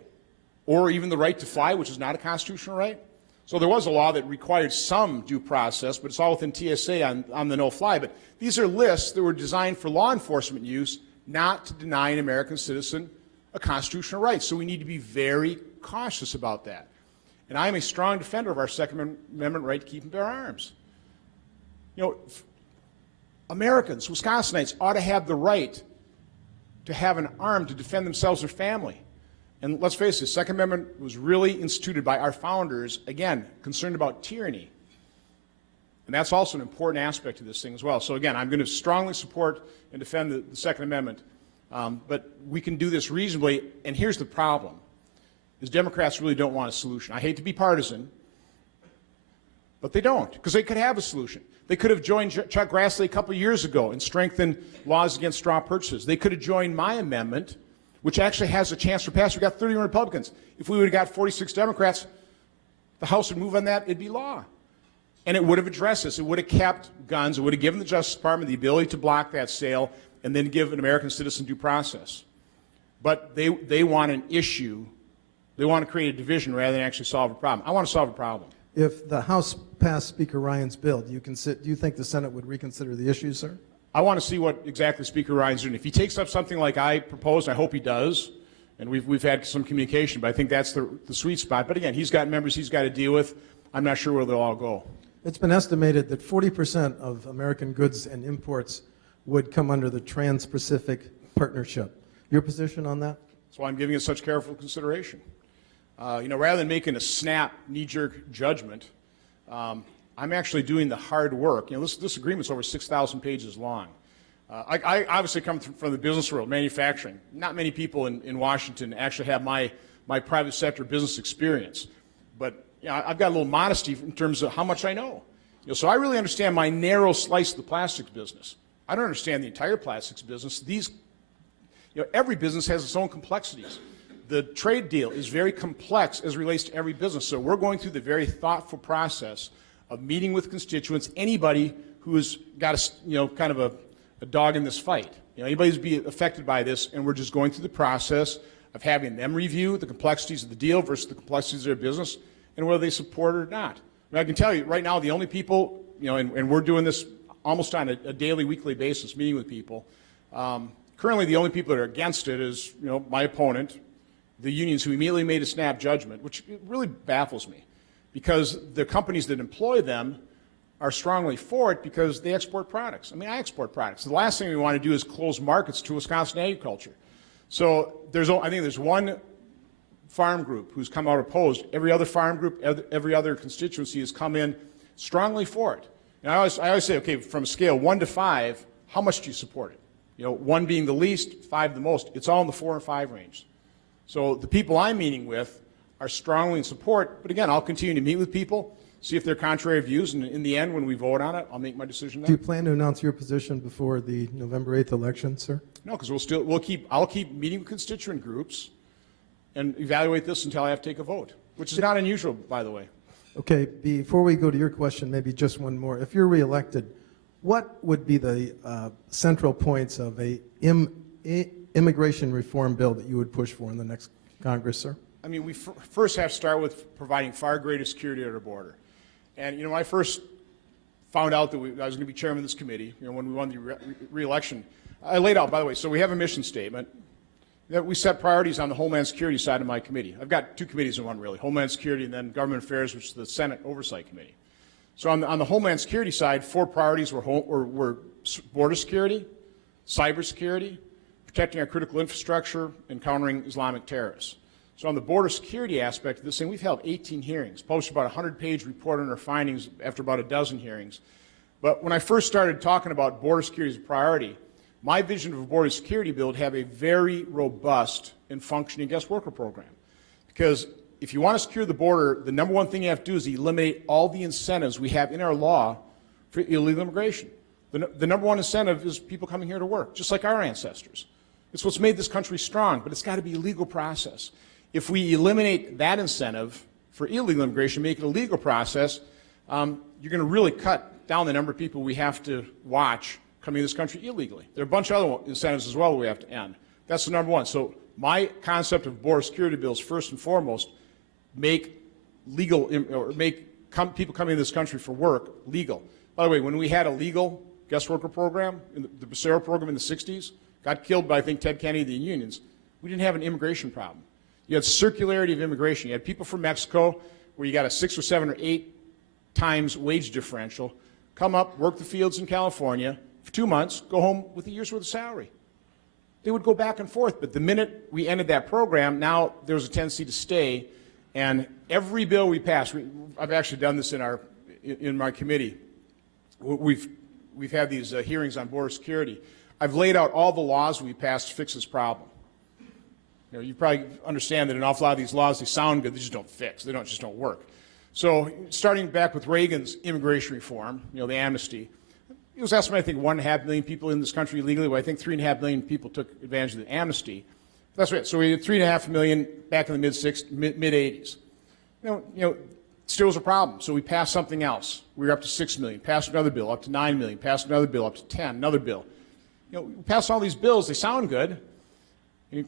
Or even the right to fly, which is not a constitutional right? So there was a law that required some due process, but it's all within TSA on the no-fly. But these are lists that were designed for law enforcement use, not to deny an American citizen a constitutional right. So we need to be very cautious about that. And I am a strong defender of our Second Amendment right to keep and bear arms. You know, Americans, Wisconsinites, ought to have the right to have an arm to defend themselves or family. And let's face it, the Second Amendment was really instituted by our founders, again, concerned about tyranny. And that's also an important aspect of this thing as well. So again, I'm going to strongly support and defend the Second Amendment. But we can do this reasonably, and here's the problem, is Democrats really don't want a solution. I hate to be partisan, but they don't, because they could have a solution. They could have joined Chuck Grassley a couple years ago and strengthened laws against straw purchases. They could have joined my amendment, which actually has a chance for passage. We've got 31 Republicans. If we would have got 46 Democrats, the House would move on that. It'd be law. And it would have addressed this. It would have kept guns. It would have given the Justice Department the ability to block that sale and then give an American citizen due process. But they want an issue. They want to create a division rather than actually solve a problem. I want to solve a problem. If the House passed Speaker Ryan's bill, do you think the Senate would reconsider the issue, sir? I want to see what exactly Speaker Ryan's doing. If he takes up something like I proposed, I hope he does, and we've had some communication, but I think that's the sweet spot. But again, he's got members he's got to deal with. I'm not sure where they'll all go. It's been estimated that 40% of American goods and imports would come under the Trans-Pacific Partnership. Your position on that? That's why I'm giving it such careful consideration. You know, rather than making a snap, knee-jerk judgment, I'm actually doing the hard work. You know, this agreement's over 6,000 pages long. I obviously come from the business world, manufacturing. Not many people in Washington actually have my private sector business experience. But you know, I've got a little modesty in terms of how much I know. You know, so I really understand my narrow slice of the plastics business. I don't understand the entire plastics business. Every business has its own complexities. The trade deal is very complex as it relates to every business. So we're going through the very thoughtful process of meeting with constituents, anybody who has got kind of a dog in this fight. You know, anybody who's be affected by this, and we're just going through the process of having them review the complexities of the deal versus the complexities of their business and whether they support it or not. I mean, I can tell you right now, the only people, you know, and we're doing this almost on a daily, weekly basis, meeting with people. Currently, the only people that are against it is, you know, my opponent, the unions who immediately made a snap judgment, which really baffles me, because the companies that employ them are strongly for it because they export products. I mean, I export products. The last thing we want to do is close markets to Wisconsin agriculture. So I think there's one farm group who's come out opposed. Every other farm group, every other constituency has come in strongly for it. And I always say, okay, from a scale 1 to 5, how much do you support it? You know, 1 being the least, 5 the most. It's all in the 4 and 5 range. So the people I'm meeting with are strongly in support, but again, I'll continue to meet with people, see if they're contrary views, and in the end, when we vote on it, I'll make my decision then. Do you plan to announce your position before the November 8th election, sir? No, because I'll keep meeting with constituent groups and evaluate this until I have to take a vote, which is not unusual, by the way. Okay, before we go to your question, maybe just one more. If you're reelected, what would be the central points of a immigration reform bill that you would push for in the next Congress, sir? I mean, we first have to start with providing far greater security at our border. And, you know, when I first found out that I was going to be chairman of this committee, you know, when we won the re-election, I laid out, by the way, so we have a mission statement that we set priorities on the Homeland Security side of my committee. I've got 2 committees in one, really, Homeland Security and then Government Affairs, which is the Senate Oversight Committee. So on the Homeland Security side, 4 priorities were border security, cybersecurity, protecting our critical infrastructure, and countering Islamic terrorists. So on the border security aspect of this thing, we've held 18 hearings, posted about a 100-page report on our findings after about a dozen hearings. But when I first started talking about border security as a priority, my vision of a border security bill would have a very robust and functioning guest worker program. Because if you want to secure the border, the number one thing you have to do is eliminate all the incentives we have in our law for illegal immigration. The number one incentive is people coming here to work, just like our ancestors. It's what's made this country strong, but it's got to be a legal process. If we eliminate that incentive for illegal immigration, make it a legal process, you're going to really cut down the number of people we have to watch coming to this country illegally. There are a bunch of other incentives as well we have to end. That's the number one. So my concept of border security bills, first and foremost, make legal or make people coming to this country for work legal. By the way, when we had a legal guest worker program, the Bracero program in the 60s, got killed by, I think, Ted Kennedy and the unions, we didn't have an immigration problem. You had circularity of immigration. You had people from Mexico where you got a 6 or 7 or 8 times wage differential, come up, work the fields in California for 2 months, go home with a year's worth of salary. They would go back and forth, but the minute we ended that program, now there was a tendency to stay, and every bill we passed, I've actually done this in my committee. We've had these hearings on border security. I've laid out all the laws we passed to fix this problem. You know, you probably understand that an awful lot of these laws, they sound good, they just don't fix. They just don't work. So starting back with Reagan's immigration reform, you know, the amnesty, it was estimated, I think, 1.5 million people in this country illegally. Well, I think 3.5 million people took advantage of the amnesty. That's right. So we had 3.5 million back in the mid-'80s. You know, still was a problem. So we passed something else. We were up to 6 million. Passed another bill, up to 9 million. Passed another bill, up to 10. Another bill. You know, we passed all these bills. They sound good.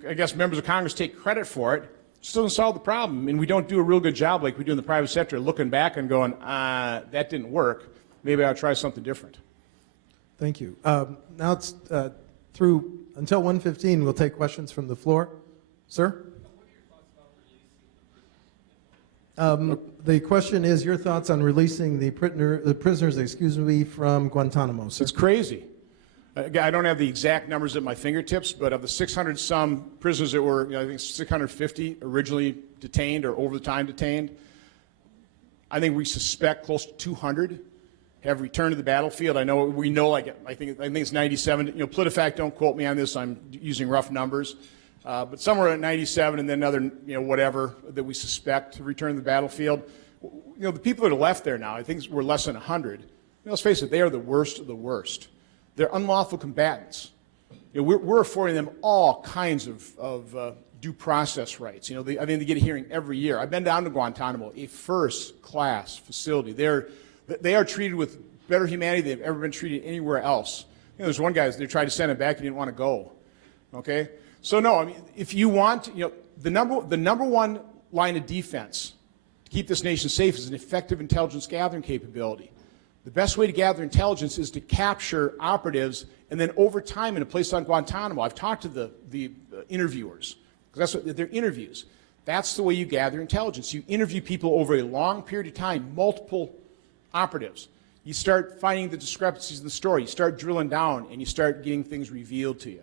I guess members of Congress take credit for it. Still doesn't solve the problem, and we don't do a real good job like we do in the private sector, looking back and going, that didn't work. Maybe I'll try something different. Thank you. Now it's through until 1:15. We'll take questions from the floor. Sir? The question is your thoughts on releasing the prisoners, from Guantanamo. Sir? It's crazy. I don't have the exact numbers at my fingertips, but of the 600-some prisoners that were, I think 650 originally detained or over the time detained, I think we suspect close to 200 have returned to the battlefield. I know I think it's 97. You know, PolitiFact, don't quote me on this. I'm using rough numbers, but somewhere at 97, and then another, whatever that we suspect have returned to the battlefield. You know, the people that are left there now, I think we're less than 100. Let's face it, they are the worst of the worst. They're unlawful combatants. You know, we're affording them all kinds of due process rights. You know, I think they get a hearing every year. I've been down to Guantanamo, a first-class facility. They are treated with better humanity than they've ever been treated anywhere else. You know, there's one guy, they tried to send him back, he didn't want to go. Okay? So no, I mean, if you want, the number one line of defense to keep this nation safe is an effective intelligence gathering capability. The best way to gather intelligence is to capture operatives, and then over time in a place like Guantanamo, I've talked to the interviewers, because that's what they're interviews. That's the way you gather intelligence. You interview people over a long period of time, multiple operatives. You start finding the discrepancies in the story. You start drilling down, and you start getting things revealed to you.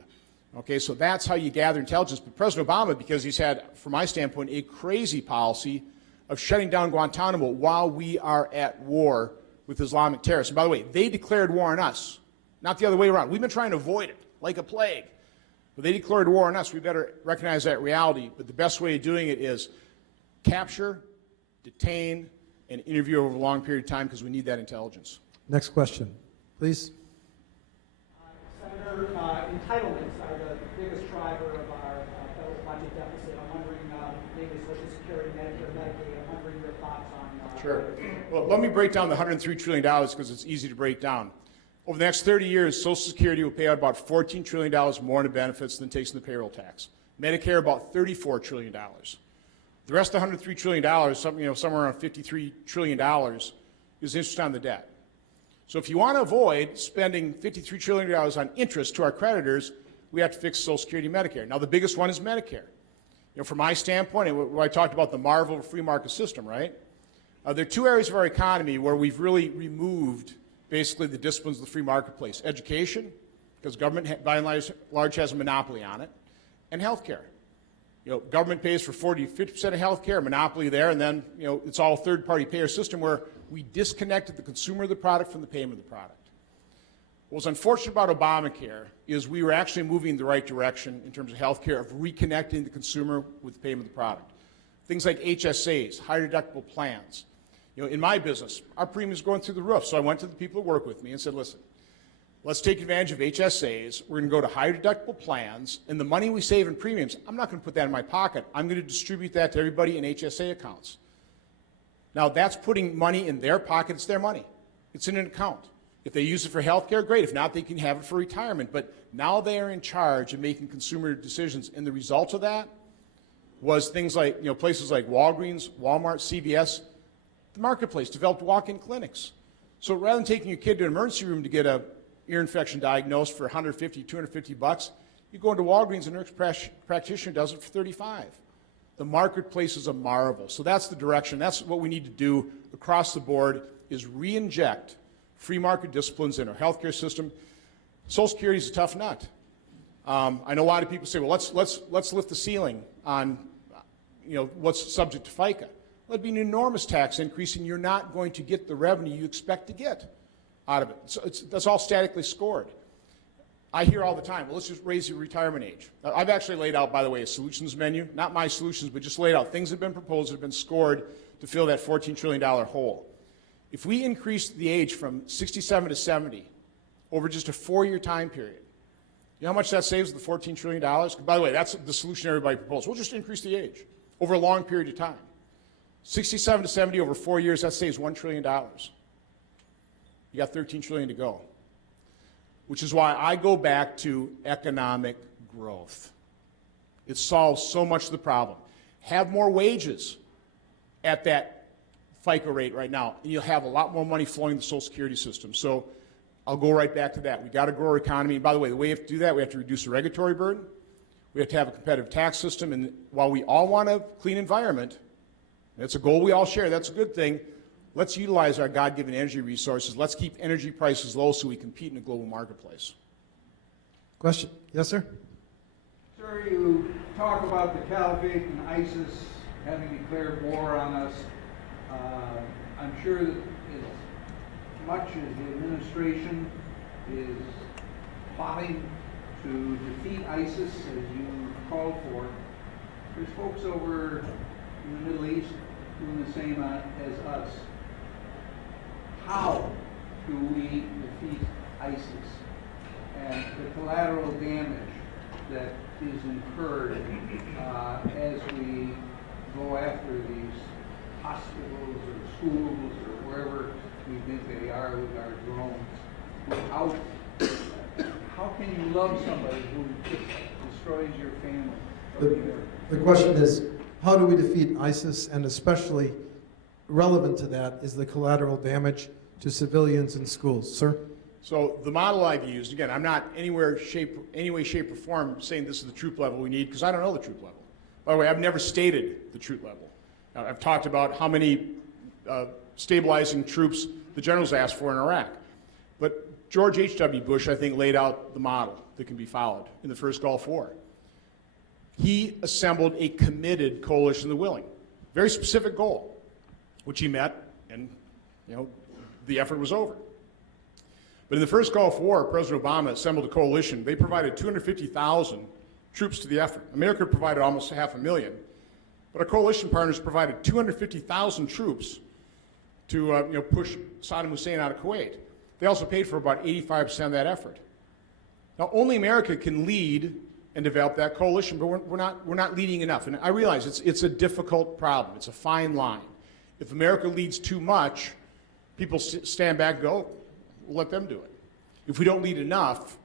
Okay, so that's how you gather intelligence. But President Obama, because he's had, from my standpoint, a crazy policy of shutting down Guantanamo while we are at war with Islamic terrorists. And by the way, they declared war on us, not the other way around. We've been trying to avoid it like a plague. But they declared war on us. We better recognize that reality. But the best way of doing it is capture, detain, and interview over a long period of time, because we need that intelligence. Next question, please. Senator, entitlements are the biggest driver of our federal budget deficit. I'm wondering, maybe Social Security, Medicare, Medicaid, I'm wondering your thoughts on Sure. Well, let me break down the $103 trillion because it's easy to break down. Over the next 30 years, Social Security will pay out about $14 trillion more in benefits than it takes in the payroll tax. Medicare, about $34 trillion. The rest of the $103 trillion, somewhere around $53 trillion, is interest on the debt. So if you want to avoid spending $53 trillion on interest to our creditors, we have to fix Social Security and Medicare. Now, the biggest one is Medicare. From my standpoint, and I talked about the marvel of a free market system, right? There are two areas of our economy where we've really removed basically the disciplines of the free marketplace. Education, because government by and large has a monopoly on it, and healthcare. Government pays for 40-50% of healthcare, monopoly there, and then it's all a third-party payer system where we disconnected the consumer of the product from the payment of the product. What's unfortunate about Obamacare is we were actually moving in the right direction in terms of healthcare, of reconnecting the consumer with the payment of the product. Things like HSAs, higher deductible plans. In my business, our premiums going through the roof. So I went to the people who work with me and said, listen, let's take advantage of HSAs. We're going to go to higher deductible plans, and the money we save in premiums, I'm not going to put that in my pocket. I'm going to distribute that to everybody in HSA accounts. Now, that's putting money in their pocket. It's their money. It's in an account. If they use it for health care, great. If not, they can have it for retirement. But now they are in charge of making consumer decisions, and the result of that was things like, places like Walgreens, Walmart, CVS, the marketplace developed walk-in clinics. So rather than taking your kid to an emergency room to get a ear infection diagnosed for $150, $250, you go into Walgreens and a nurse practitioner does it for $35. The marketplace is a marvel. So that's the direction. That's what we need to do across the board, is re-inject free market disciplines in our healthcare system. Social Security is a tough nut. I know a lot of people say, well, let's lift the ceiling on what's subject to FICA. Well, it'd be an enormous tax increase, and you're not going to get the revenue you expect to get out of it. So that's all statically scored. I hear all the time, well, let's just raise the retirement age. I've actually laid out, by the way, a solutions menu, not my solutions, but just laid out things that have been proposed that have been scored to fill that $14 trillion hole. If we increase the age from 67 to 70 over just a 4-year time period, you know how much that saves the $14 trillion? By the way, that's the solution everybody proposed. We'll just increase the age over a long period of time. 67 to 70 over 4 years, that saves $1 trillion. You got $13 trillion to go, which is why I go back to economic growth. It solves so much of the problem. Have more wages at that FICA rate right now, and you'll have a lot more money flowing in the Social Security system. So I'll go right back to that. We've got to grow our economy. And by the way, the way we have to do that, we have to reduce the regulatory burden. We have to have a competitive tax system. And while we all want a clean environment, that's a goal we all share, that's a good thing, let's utilize our God-given energy resources. Let's keep energy prices low so we compete in a global marketplace. Question? Yes, sir? Sir, you talk about the Caliphate and ISIS having declared war on us. I'm sure that as much as the administration is plotting to defeat ISIS, as you called for, there's folks over in the Middle East doing the same as us. How do we defeat ISIS and the collateral damage that is incurred as we go after these hospitals or schools or wherever we think they are with our drones? How can you love somebody who just destroys your family? The question is, how do we defeat ISIS, and especially relevant to that is the collateral damage to civilians in schools. Sir? So the model I've used, again, I'm not any way, shape, or form saying this is the troop level we need, because I don't know the troop level. By the way, I've never stated the troop level. I've talked about how many stabilizing troops the generals asked for in Iraq. But George H.W. Bush, I think, laid out the model that can be followed in the first Gulf War. He assembled a committed coalition of the willing, very specific goal, which he met, and the effort was over. But in the first Gulf War, President Obama assembled a coalition. They provided 250,000 troops to the effort. America provided almost 500,000, but our coalition partners provided 250,000 troops to push Saddam Hussein out of Kuwait. They also paid for about 85% of that effort. Now, only America can lead and develop that coalition, but we're not leading enough. And I realize it's a difficult problem. It's a fine line. If America leads too much, people stand back and go, we'll let them do it. If we don't lead enough,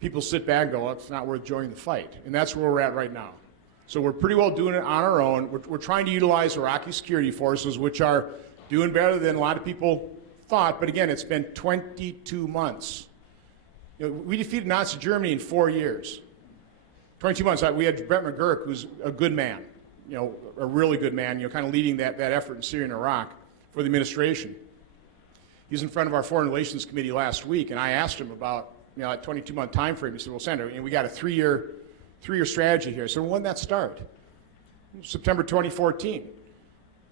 people sit back and go, it's not worth joining the fight. And that's where we're at right now. So we're pretty well doing it on our own. We're trying to utilize Iraqi security forces, which are doing better than a lot of people thought. But again, it's been 22 months. We defeated Nazi Germany in 4 years. 22 months. We had Brett McGurk, who's a good man, a really good man, kind of leading that effort in Syria and Iraq for the administration. He was in front of our Foreign Relations Committee last week, and I asked him about that 22-month time frame. He said, well, Senator, we got a three-year strategy here. So when did that start? September 2014.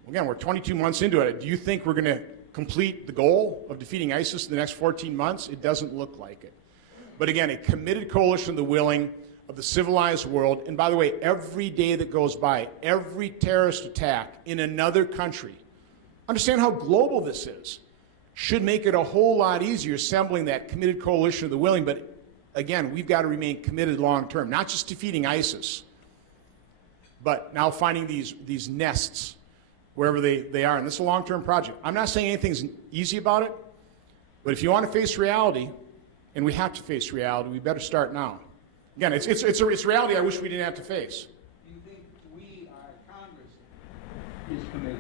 Again, we're 22 months into it. Do you think we're going to complete the goal of defeating ISIS in the next 14 months? It doesn't look like it. But again, a committed coalition of the willing, of the civilized world. And by the way, every day that goes by, every terrorist attack in another country Understand how global this is. Should make it a whole lot easier assembling that committed coalition of the willing, but again, we've got to remain committed long term, not just defeating ISIS, but now finding these nests wherever they are. And this is a long-term project. I'm not saying anything's easy about it, but if you want to face reality, and we have to face reality, we better start now. Again, it's reality I wish we didn't have to face. Do you think we, our Congress, is committed?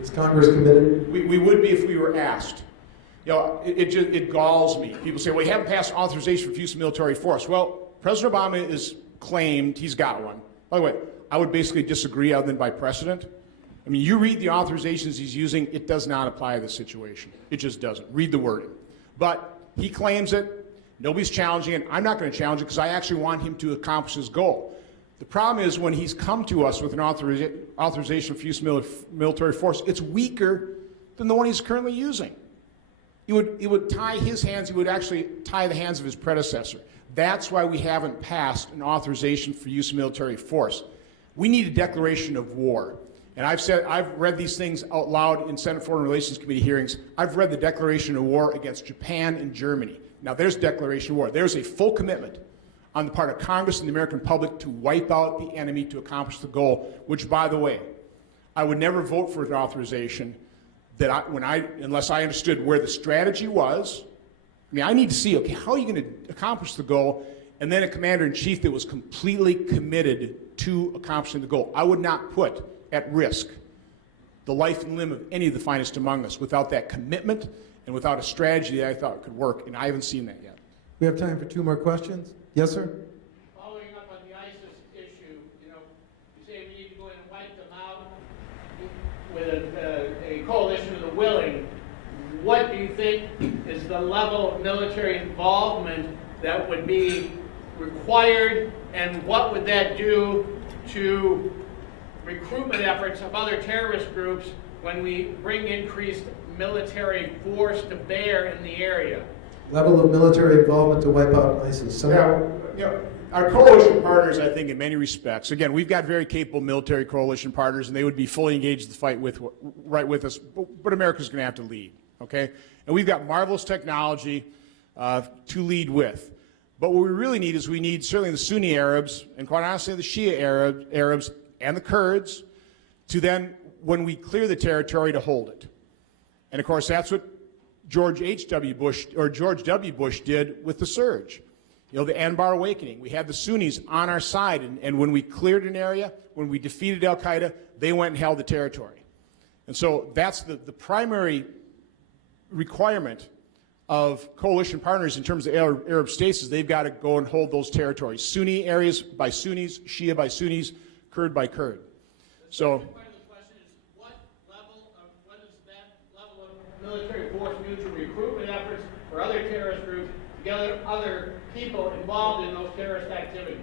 Is Congress committed? We would be if we were asked. You know, it galls me. People say, well, you haven't passed authorization for use of military force. Well, President Obama is claimed he's got one. By the way, I would basically disagree other than by precedent. I mean, you read the authorizations he's using, it does not apply to this situation. It just doesn't. Read the wording. But he claims it. Nobody's challenging it. I'm not going to challenge it because I actually want him to accomplish his goal. The problem is when he's come to us with an authorization for use of military force, it's weaker than the one he's currently using. It would tie his hands. He would actually tie the hands of his predecessor. That's why we haven't passed an authorization for use of military force. We need a declaration of war. And I've read these things out loud in Senate Foreign Relations Committee hearings. I've read the declaration of war against Japan and Germany. Now there's declaration of war. There's a full commitment on the part of Congress and the American public to wipe out the enemy to accomplish the goal, which, by the way, I would never vote for an authorization unless I understood where the strategy was. I mean, I need to see, okay, how are you going to accomplish the goal? And then a commander-in-chief that was completely committed to accomplishing the goal. I would not put at risk the life and limb of any of the finest among us without that commitment and without a strategy that I thought could work, and I haven't seen that yet. We have time for 2 more questions. Yes, sir? Following up on the ISIS issue, you say we need to go in and wipe them out with a coalition of the willing. What do you think is the level of military involvement that would be required, and what would that do to recruitment efforts of other terrorist groups when we bring increased military force to bear in the area? Level of military involvement to wipe out ISIS. Our coalition partners, I think, in many respects, again, we've got very capable military coalition partners, and they would be fully engaged in the fight right with us, but America's going to have to lead, okay? And we've got marvelous technology to lead with. But what we really need is certainly the Sunni Arabs, and quite honestly the Shia Arabs and the Kurds, to then, when we clear the territory, to hold it. And of course, that's what George W. Bush did with the surge. You know, the Anbar Awakening. We had the Sunnis on our side, and when we cleared an area, when we defeated al-Qaeda, they went and held the territory. And so that's the primary requirement of coalition partners in terms of Arab states is they've got to go and hold those territories. Sunni areas by Sunnis, Shia by Sunnis, Kurd by Kurd. So military force due to recruitment efforts for other terrorist groups to get other people involved in those terrorist activities.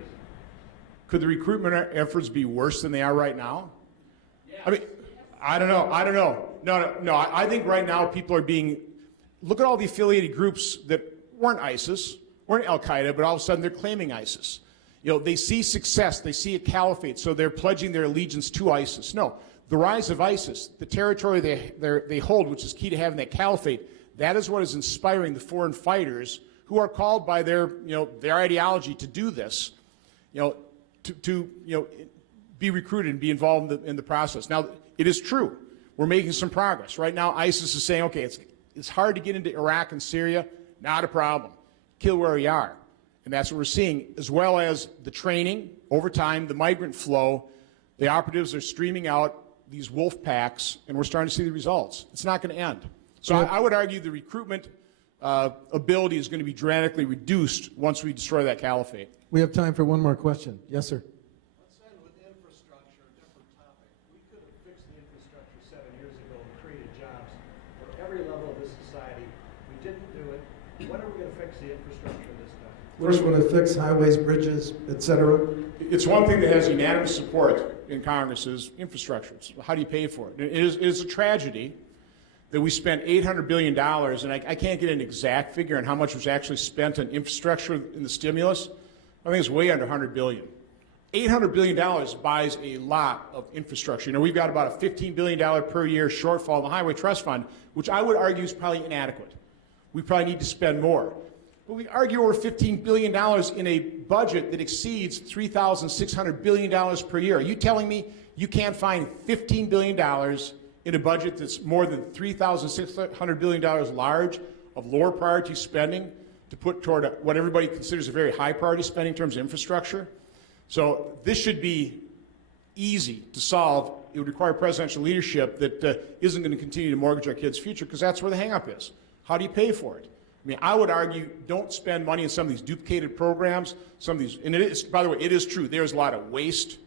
Could the recruitment efforts be worse than they are right now? Yes. I mean, I don't know. No. I think right now people are being, look at all the affiliated groups that weren't ISIS, weren't al-Qaeda, but all of a sudden they're claiming ISIS. You know, they see success, they see a caliphate, so they're pledging their allegiance to ISIS. No. The rise of ISIS, the territory they hold, which is key to having that caliphate, that is what is inspiring the foreign fighters who are called by their ideology to do this, to be recruited and be involved in the process. Now, it is true. We're making some progress. Right now, ISIS is saying, okay, it's hard to get into Iraq and Syria. Not a problem. Kill where you are. And that's what we're seeing, as well as the training over time, the migrant flow. The operatives are streaming out these wolf packs, and we're starting to see the results. It's not going to end. So I would argue the recruitment ability is going to be dramatically reduced once we destroy that caliphate. We have time for 1 more question. Yes, sir. Let's end with infrastructure, a different topic. We could have fixed the infrastructure 7 years ago and created jobs for every level of this society. We didn't do it. When are we going to fix the infrastructure this time? First, we want to fix highways, bridges, etc. It's one thing that has unanimous support in Congress is infrastructure. How do you pay for it? It is a tragedy that we spent $800 billion, and I can't get an exact figure on how much was actually spent on infrastructure in the stimulus. I think it's way under $100 billion. $800 billion buys a lot of infrastructure. You know, we've got about a $15 billion per year shortfall in the Highway Trust Fund, which I would argue is probably inadequate. We probably need to spend more. But we argue over $15 billion in a budget that exceeds $3,600 billion per year. Are you telling me you can't find $15 billion in a budget that's more than $3,600 billion large of lower priority spending to put toward what everybody considers a very high priority spending in terms of infrastructure? So this should be easy to solve. It would require presidential leadership that isn't going to continue to mortgage our kids' future, because that's where the hang-up is. How do you pay for it? I mean, I would argue don't spend money in some of these duplicated programs, some of these, and it is, by the way, it is true. There's a lot of waste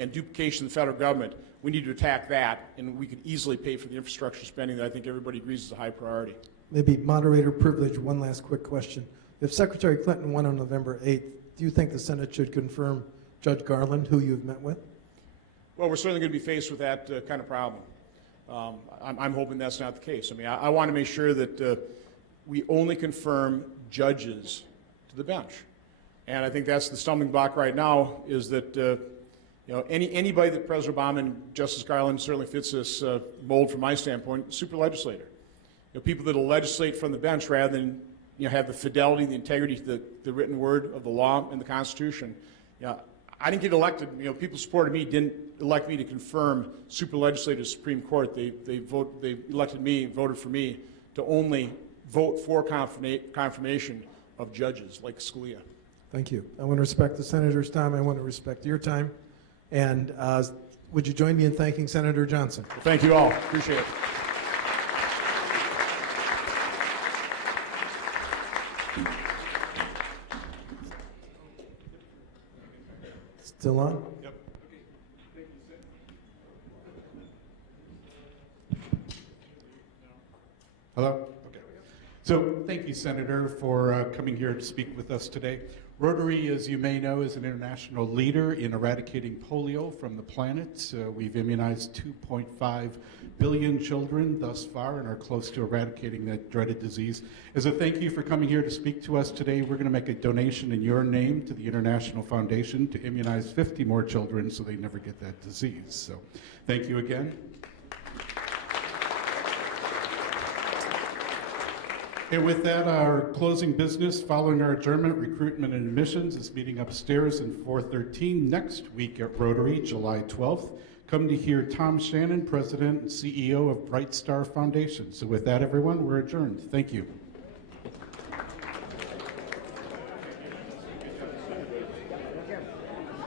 and duplication in the federal government. We need to attack that, and we could easily pay for the infrastructure spending that I think everybody agrees is a high priority. Maybe moderator privilege, one last quick question. If Secretary Clinton won on November 8th, do you think the Senate should confirm Judge Garland, who you've met with? Well, we're certainly going to be faced with that kind of problem. I'm hoping that's not the case. I mean, I want to make sure that we only confirm judges to the bench. And I think that's the stumbling block right now, is that you know, anybody that President Obama and Justice Garland certainly fits this mold from my standpoint, super legislator. You know, people that will legislate from the bench rather than, you know, have the fidelity, the integrity to the written word of the law and the Constitution. You know, I didn't get elected. You know, people supported me, didn't elect me to confirm super legislators to the Supreme Court. They elected me, voted for me to only vote for confirmation of judges like Scalia. Thank you. I want to respect the Senator's time. I want to respect your time. And would you join me in thanking Senator Johnson? Well, thank you all. Appreciate it. Still on? Yep. Hello? Okay. So thank you, Senator, for coming here to speak with us today. Rotary, as you may know, is an international leader in eradicating polio from the planet. We've immunized 2.5 billion children thus far and are close to eradicating that dreaded disease. As a thank you for coming here to speak to us today, we're going to make a donation in your name to the International Foundation to immunize 50 more children so they never get that disease. So thank you again. And with that, our closing business following our adjournment, recruitment and admissions is meeting upstairs in 413 next week at Rotary, July 12th. Come to hear Tom Shannon, President and CEO of Bright Star Foundation. So with that, everyone, we're adjourned. Thank you.